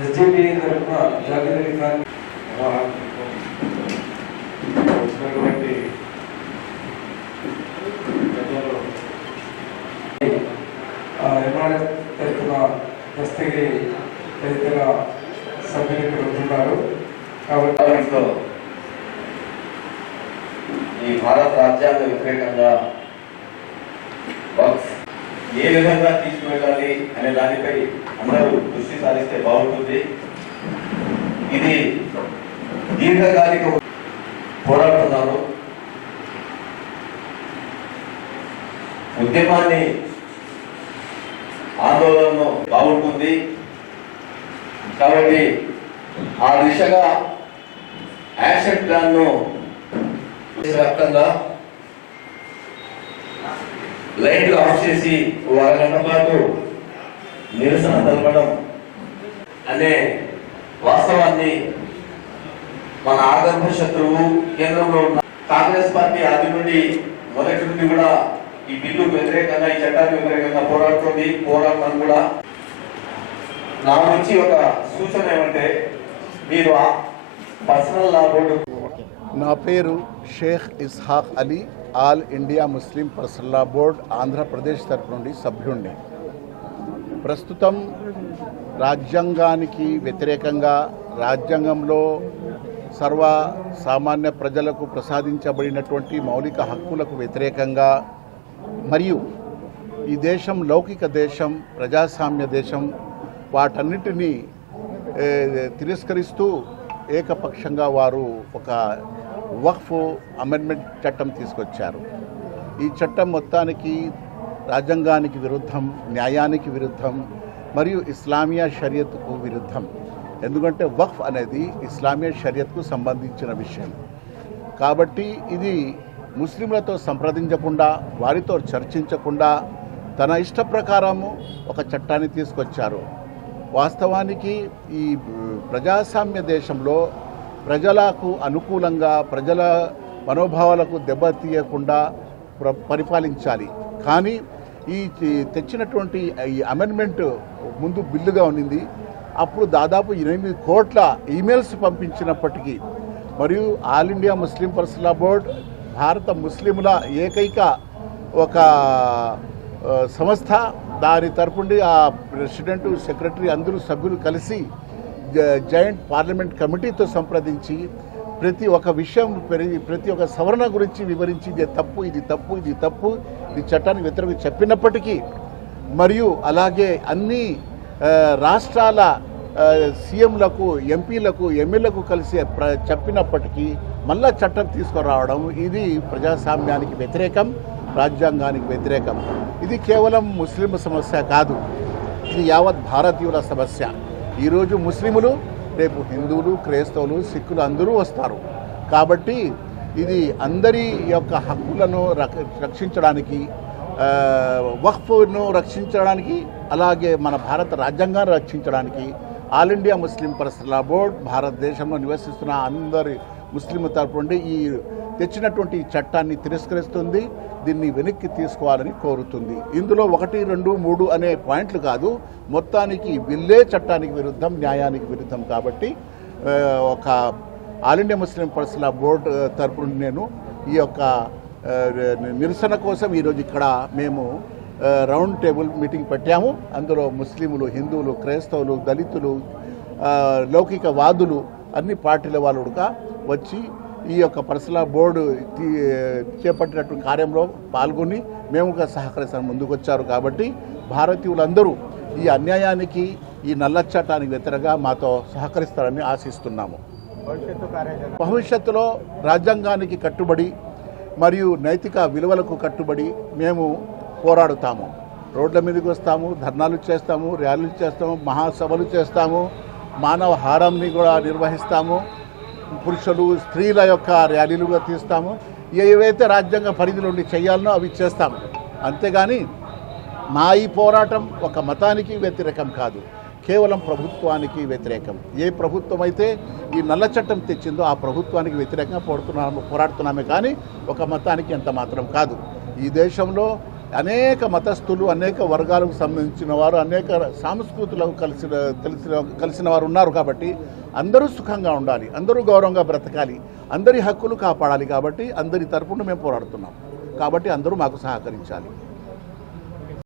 SDP తరఫున జాకిర్ అలీ ఖాన్ వచ్చినటువంటి MRS తరఫున దస్తగిరి తదితర సభ్యులు ఇక్కడ ఉంటున్నారు. కాబట్టి ఈ భారత రాజ్యాంగ వ్యతిరేకంగా వక్ఫ్ ఏ విధంగా తీసుకువెళ్ళాలి అనే దానిపై అందరూ దృష్టి సారిస్తే బాగుంటుంది. ఇది దీర్ఘకాలిక పోరాడుతున్నారు ఉద్యమాన్ని ఆందోళనను బాగుంటుంది. కాబట్టి ఆ దిశగా యాక్షన్ ప్లాన్ను వ్యాప్తంగా లైట్లు ఆఫ్ చేసి ఓ అరగంట పాటు నిరసన తెలపడం. అనే వాస్తవాన్ని మన ఆగర్భ శత్రువు కేంద్రంలో ఉన్న కాంగ్రెస్ పార్టీ ఆది నుండి మొదటి నుండి కూడా ఈ బిల్లు వ్యతిరేకంగా ఈ చట్టానికి వ్యతిరేకంగా పోరాడుతుంది పోరాటం కూడా. నా నుంచి ఒక సూచన ఏమంటే మీరు పర్సనల్ లా బోర్డు నా పేరు Sheikh Ishaq Ali. All India Muslim personal board Andhra Pradesh తరపు నుండి సభ్యుణ్ణి. ప్రస్తుతం రాజ్యాంగానికి వ్యతిరేకంగా రాజ్యాంగంలో సర్వ సామాన్య ప్రజలకు ప్రసాదించబడినటువంటి మౌలిక హక్కులకు వ్యతిరేకంగా మరియు ఈ దేశం లౌకిక దేశం ప్రజాస్వామ్య దేశం వాటన్నిటినీ తిరస్కరిస్తూ ఏకపక్షంగా వారు ఒక వక్ఫ్ అమెండ్మెంట్ చట్టం తీసుకొచ్చారు. ఈ చట్టం మొత్తానికి రాజ్యాంగానికి విరుద్ధం న్యాయానికి విరుద్ధం మరియు ఇస్లామియా షరియత్కు విరుద్ధం. ఎందుకంటే వక్ఫ్ అనేది ఇస్లామియా షరియత్కు సంబంధించిన విషయం. కాబట్టి ఇది ముస్లింలతో సంప్రదించకుండా వారితో చర్చించకుండా తన ఇష్ట ప్రకారము ఒక చట్టాన్ని తీసుకొచ్చారు. వాస్తవానికి ఈ ప్రజాస్వామ్య దేశంలో ప్రజలకు అనుకూలంగా ప్రజల మనోభావాలకు దెబ్బతీయకుండా ప్ర పరిపాలించాలి. కానీ ఈ తెచ్చినటువంటి ఈ అమెండ్మెంట్ ముందు బిల్లుగా ఉన్నింది. అప్పుడు దాదాపు ఎనిమిది కోట్ల ఈమెయిల్స్ పంపించినప్పటికీ మరియు all India Muslim personal board భారత ముస్లింల ఏకైక ఒక సంస్థ. దాని తరపుండి ఆ ప్రెసిడెంట్ సెక్రటరీ అందరూ సభ్యులు కలిసి జాయింట్ పార్లమెంట్ కమిటీతో సంప్రదించి ప్రతి ఒక్క విషయం పెరిగి ప్రతి ఒక్క సవరణ గురించి వివరించి ఇది తప్పు ఇది తప్పు ఇది తప్పు ఇది చట్టానికి వ్యతిరేకంగా చెప్పినప్పటికీ మరియు అలాగే అన్ని రాష్ట్రాల సీఎంలకు ఎంపీలకు ఎమ్మెల్యేలకు కలిసి ప్ర- చెప్పినప్పటికీ మళ్ళా చట్టం తీసుకురావడం ఇది ప్రజాస్వామ్యానికి వ్యతిరేకం రాజ్యాంగానికి వ్యతిరేకం. ఇది కేవలం ముస్లిం సమస్య కాదు. ఇది యావత్ భారతీయుల సమస్య. ఈరోజు ముస్లిములు రేపు హిందువులు క్రైస్తవులు సిక్కులు అందరూ వస్తారు. కాబట్టి ఇది అందరి యొక్క హక్కులను రక్షించడానికి వక్ఫ్ను రక్షించడానికి అలాగే మన భారత రాజ్యాంగాన్ని రక్షించడానికి all India Muslim personal board భారతదేశంలో నివసిస్తున్న అందరి ముస్లిం తరపు నుండి ఈ తెచ్చినటువంటి ఈ చట్టాన్ని తిరస్కరిస్తుంది దీన్ని వెనక్కి తీసుకోవాలని కోరుతుంది. ఇందులో ఒకటి రెండు మూడు అనే పాయింట్లు కాదు మొత్తానికి బిల్లే చట్టానికి విరుద్ధం న్యాయానికి విరుద్ధం కాబట్టి ఒక all India Muslim personal board తరపు నుండి నేను ఈ యొక్క నిరసన కోసం ఈరోజు ఇక్కడ మేము రౌండ్ టేబుల్ మీటింగ్ పెట్టాము. అందులో ముస్లింలు హిందువులు క్రైస్తవులు దళితులు లౌకికవాదులు లౌకిక వాదులు అన్ని పార్టీల వాళ్ళు వచ్చి ఈ యొక్క పర్సనల్ బోర్డు చేపట్టినటువంటి కార్యంలో పాల్గొని మేము కూడా సహకరిస్తాను ముందుకు వచ్చారు కాబట్టి భారతీయులందరూ ఈ అన్యాయానికి ఈ నల్ల చట్టానికి వ్యతిరేకంగా మాతో సహకరిస్తారని ఆశిస్తున్నాము. భవిష్యత్తులో రాజ్యాంగానికి కట్టుబడి మరియు నైతిక విలువలకు కట్టుబడి మేము పోరాడుతాము. రోడ్ల మీదకి వస్తాము ధర్నాలు చేస్తాము ర్యాలీలు చేస్తాము మహాసభలు చేస్తాము మానవ హారంని కూడా నిర్వహిస్తాము. పురుషులు స్త్రీల యొక్క ర్యాలీలుగా తీస్తాము. ఏవైతే రాజ్యాంగ పరిధిలోండి చేయాలనో అవి చేస్తాము. అంతేగాని మా ఈ పోరాటం ఒక మతానికి వ్యతిరేకం కాదు. కేవలం ప్రభుత్వానికి వ్యతిరేకం. ఏ ప్రభుత్వం అయితే ఈ నల్ల చట్టం తెచ్చిందో ఆ ప్రభుత్వానికి వ్యతిరేకంగా పోడుతున్నాము పోరాడుతున్నామే కానీ ఒక మతానికి ఎంత మాత్రం కాదు. ఈ దేశంలో అనేక మతస్థులు అనేక వర్గాలకు సంబంధించిన వారు అనేక సాంస్కృతులకు కలిసిన కలిసిన కలిసిన వారు ఉన్నారు కాబట్టి అందరూ సుఖంగా ఉండాలి అందరూ గౌరవంగా బ్రతకాలి అందరి హక్కులు కాపాడాలి కాబట్టి అందరి తరపున మేము పోరాడుతున్నాం. కాబట్టి అందరూ మాకు సహకరించాలి.